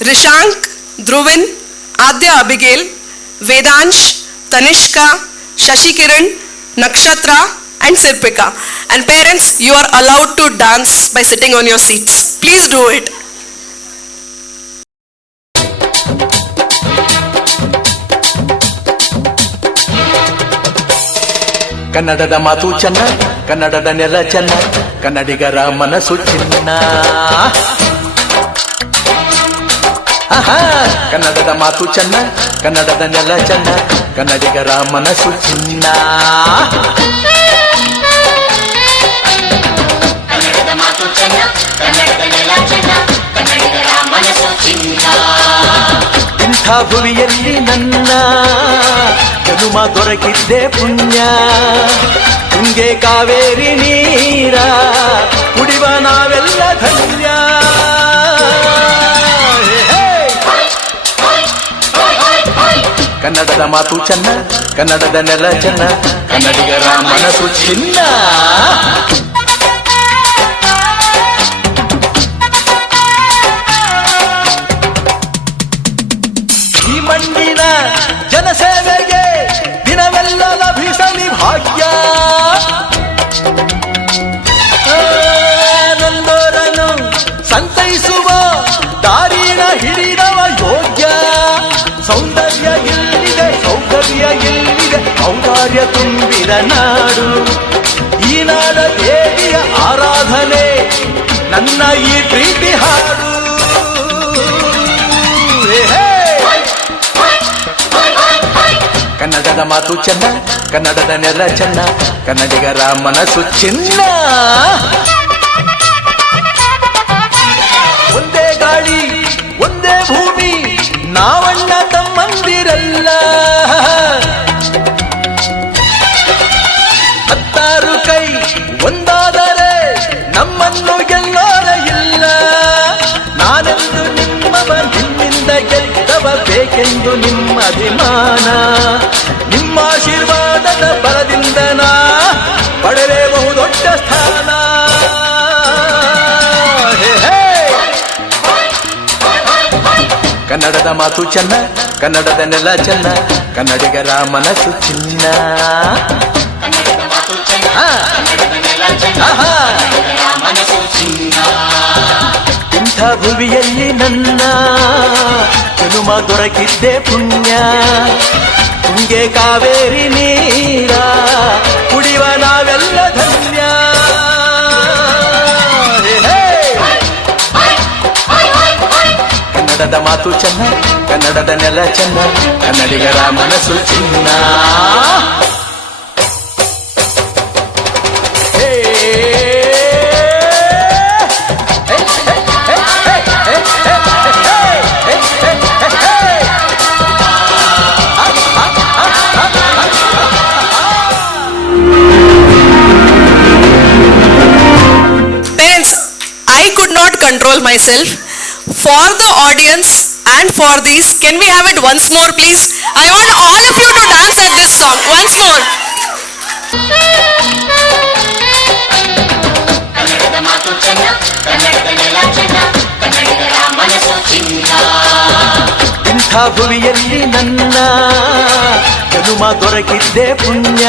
Rishank, Dhruvin, Adya Abigail, Vedansh, Tanishka, Shashikiran, Nakshatra and Sirpika. And parents, you are allowed to dance by sitting on your seats. Please do it. ಕನ್ನಡದ ಮಾತು ಚೆನ್ನ, ಕನ್ನಡದ ನೆಲ ಚೆನ್ನ, ಕನ್ನಡಿಗರ ಮನಸ್ಸು ಚಿನ್ನ. ಕನ್ನಡದ ಮಾತು ಚೆನ್ನ, ಕನ್ನಡದ ನೆಲ ಚೆನ್ನ, ಕನ್ನಡಿಗರ ಮನಸ್ಸು ಚಿನ್ನ. ಕನ್ನಡದ ಮಾತು ಚೆನ್ನ, ಕನ್ನಡದ ನೆಲ ಚೆನ್ನ, ಕನ್ನಡಿಗರ ಮನಸ್ಸು ಚಿನ್ನ. ಇಂಥ ಭುವಿಯಲ್ಲಿ ನನ್ನ ಜನುಮ ದೊರಕಿದ್ದೆ ಪುಣ್ಯ. ತುಂಗೆ ಕಾವೇರಿ ನೀರ ಕುಡಿವ ನಾವೆಲ್ಲ ಧನ್ಯ. ಕನ್ನಡದ ಮಾತು ಚೆನ್ನ, ಕನ್ನಡದ ನೆಲ ಚೆನ್ನ, ಕನ್ನಡಿಗರ ಮನಸ್ಸು ಚಿನ್ನ. ಈ ಮಣ್ಣಿನ ಜನಸೇವೆಗೆ ದಿನವೆಲ್ಲ ಲಭಿಸಲಿ ಭಾಗ್ಯ. ನೊಂದೋರನ್ನು ಸಂತೈಸುವ ದಾರಿನ ಹಿಡಿದವ ಯೋಗ್ಯ. ಸೌಂದರ್ಯ ಇಲ್ಲಿದೆ, ಸೌಂದರ್ಯ ಇಲ್ಲಿದೆ, ಔದಾರ್ಯ ತುಂಬಿದ ನಾಡು. ಈ ನಾಡ ದೇವಿಯ ಆರಾಧನೆ ನನ್ನ ಈ ಪ್ರೀತಿ ಹಾಡು. ಕನ್ನಡದ ಮಾತು ಚೆನ್ನ, ಕನ್ನಡದ ನೆಲ ಚೆನ್ನ, ಕನ್ನಡಿಗರ ಮನಸ್ಸು ಚಿನ್ನ. ಒಂದೇ ಗಾಳಿ ಒಂದೇ ಭೂಮಿ, ನಾವಣ್ಣ ತಮ್ಮಂದಿರಲ್ಲ. 16 ಕೈ ಒಂದಾದರೆ ನಮ್ಮನ್ನು ಗೆಲ್ಲೋರ ಇಲ್ಲ. ನಾನೆಂದು ನಿಮ್ಮವ, ನಿಮ್ಮಿಂದ ಗೆದ್ದವ, ಬೇಕೆಂದು ನಿಮ್ಮ ಅಭಿಮಾನ. ನಿಮ್ಮ ಆಶೀರ್ವಾದದ ಬಲದಿಂದ ನಾ ಪಡೆದೇ ಬಹುದೊಡ್ಡ ಸ್ಥಾನ. ಕನ್ನಡದ ಮಾತು ಚೆನ್ನ, ಕನ್ನಡದ ನೆಲ ಚೆನ್ನ, ಕನ್ನಡಿಗರ ಮನಸ್ಸು ಚಿನ್ನ. ಕನ್ನಡದ ಮಾತು ಚೆನ್ನ, ಕನ್ನಡದ ನೆಲ ಚೆನ್ನ, ಕನ್ನಡಿಗರ ಮನಸ್ಸು ಚಿನ್ನ. ಇಂಥ ಭುವಿಯಲ್ಲಿ ನನ್ನ ಜನುಮ ದೊರಕಿದ್ದೆ ಪುಣ್ಯ. ತುಂಗೆ ಕಾವೇರಿ ನೀರ ಕುಡಿವ ನಾವೆಲ್ಲ ಧನ್ಯ. ಕನ್ನಡದ ಮಾತು ಚೆನ್ನ, ಕನ್ನಡದ ನೆಲ ಚೆನ್ನ, ಕನ್ನಡಿಗರ ಮನಸ್ಸು ಚಿನ್ನ. Control myself. For the audience and for this, can we have it once more please? I want all of you to dance at this song once more. ಕನ್ನಡದ ಮಾತು ಚೆನ್ನ, ಕನ್ನಡದ ನೆಲ ಚೆನ್ನ, ಕನ್ನಡಿಗರ ಮನಸ್ಸು ಚಿನ್ನ. ಇಂಥ ಭುವಿಯಲ್ಲಿ ನನ್ನ ಜನುಮ ದೊರಕಿದ್ದೆ ಪುಣ್ಯ.